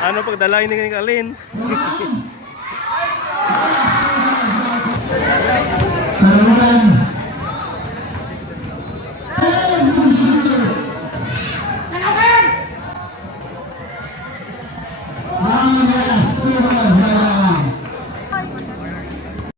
Ano pag pagdalain ni Kalin? Yes, we